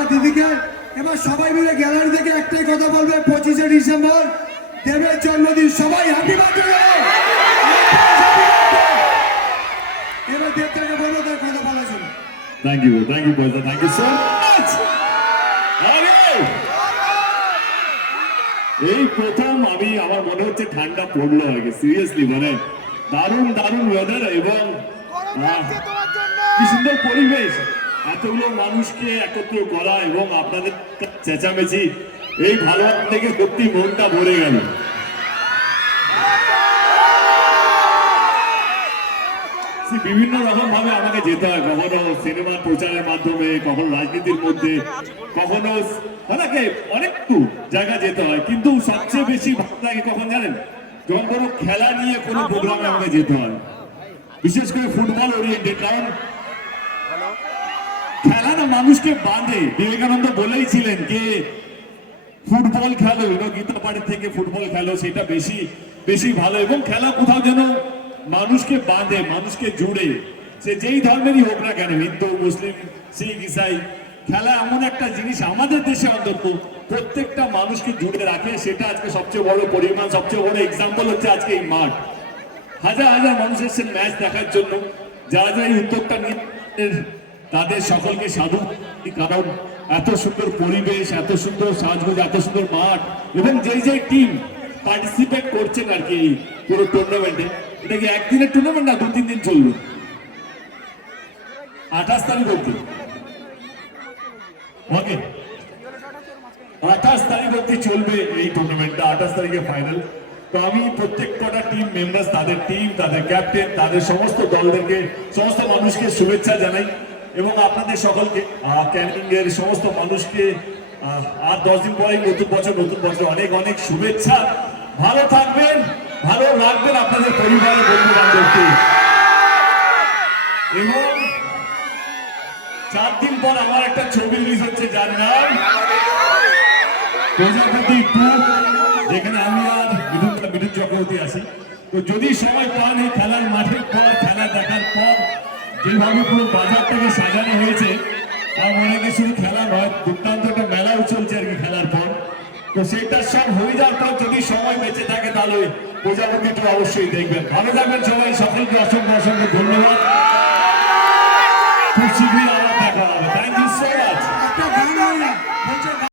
ধন্যবাদ দিদিকে। এবার সবাই মিলে গ্যালারি থেকে একটাই কথা বলবে, 25শে ডিসেম্বর দেবের জন্মদিন, সবাই হ্যাপি বার্থডে। এবার দেবটাকে বলবো তার কথা বলার জন্য। থ্যাংক ইউ পয়সা, থ্যাংক ইউ সো মাচ। এই প্রথম আমার মনে হচ্ছে ঠান্ডা পড়লো আগে, সিরিয়াসলি মানে দারুণ ওয়েদার এবং কি সুন্দর পরিবেশ, এতগুলো মানুষকে একত্র করা এবং আপনাদের চেঁচামেচি, এই ভালোবাসা থেকে সত্যি মনটা ভরে গেল। বিভিন্ন রকম ভাবে আমাকে যেতে হয়, কখনো সিনেমার প্রচারের মাধ্যমে, কখনো রাজনীতির মধ্যে, কখনো অনেকে অনেক জায়গা যেতে হয়, কিন্তু সবচেয়ে বেশি ভালো লাগে কখন জানেন, যখন কোনো খেলা নিয়ে কোনো প্রোগ্রামে আমাকে যেতে হয়, বিশেষ করে ফুটবল ওরিয়েন্টেড। কারণ খেলা না মানুষকে বাঁধে। বিবেকানন্দ বলেইছিলেন যে ফুটবল খেলো, গীতা পাড়ের থেকে ফুটবল খেলো, সেটা বেশি ভালো। এবং খেলা কোথাও যেন মানুষকে বাঁধে, মানুষকে জুড়ে, সে যেই ধর্মেরই হোক না কেন, হিন্দু, মুসলিম, শিখ, ইসাই, খেলা এমন একটা জিনিস আমাদের দেশে অন্তত প্রত্যেকটা মানুষকে জুড়ে রাখে। সেটা আজকে সবচেয়ে বড় পরিমাণ, সবচেয়ে বড় এক্সাম্পল হচ্ছে আজকে এই মাঠ। হাজার হাজার মানুষ এসেছেন ম্যাচ দেখার জন্য। যারা এই উদ্যোগটা নিয়ে তাদের সকলকে সাধু, কারণ এত সুন্দর পরিবেশ, এত সুন্দর সাজগোজ, এত সুন্দর মাঠ, এবং যেই টিম পার্টিসিপেট করছেন আর কি পুরো টুর্নামেন্টে, এটা কি একদিনের টুর্নামেন্ট না 2-3 দিন চলবে? 28 তারিখ অব্দি, ওকে 28 তারিখ অব্দি চলবে এই টুর্নামেন্টটা। 28 তারিখে ফাইনাল। তো আমি প্রত্যেকটা টিম মেম্বার্স, তাদের টিম, তাদের ক্যাপ্টেন, তাদের সমস্ত দলদেরকে, সমস্ত মানুষকে শুভেচ্ছা জানাই, এবং আপনাদের সকলকে, ক্যানিং এর সমস্ত মানুষকে আর 10 দিন পরে নতুন বছর অনেক শুভেচ্ছা। ভালো থাকবেন, ভালো রাখবেন আপনাদের পরিবারের বন্ধু বান্ধবকে। এবং 4 দিন পর আমার একটা ছবি রিলিজ হচ্ছে, যার নাম প্রজাপতি 2, যেখানে আমি আর বিদ্যুৎ চক্রবর্তী আছি। তো যদি সময় পান, এই খেলার মাঠের পর, খেলা দেখার পর যেভাবে পুরো বাজারটাকে সাজানো হয়েছে, আমার মনে হয় শুধু খেলা নয়, দুর্দান্ত একটা মেলাও চলছে আর কি খেলার পর। তো সেটা সব হয়ে যাওয়ার পর যদি সময় বেঁচে থাকে, তাহলে প্রজাপতি 2 অবশ্যই দেখবেন। ভালো থাকবেন সবাই, সকলকে অসংখ্য ধন্যবাদ।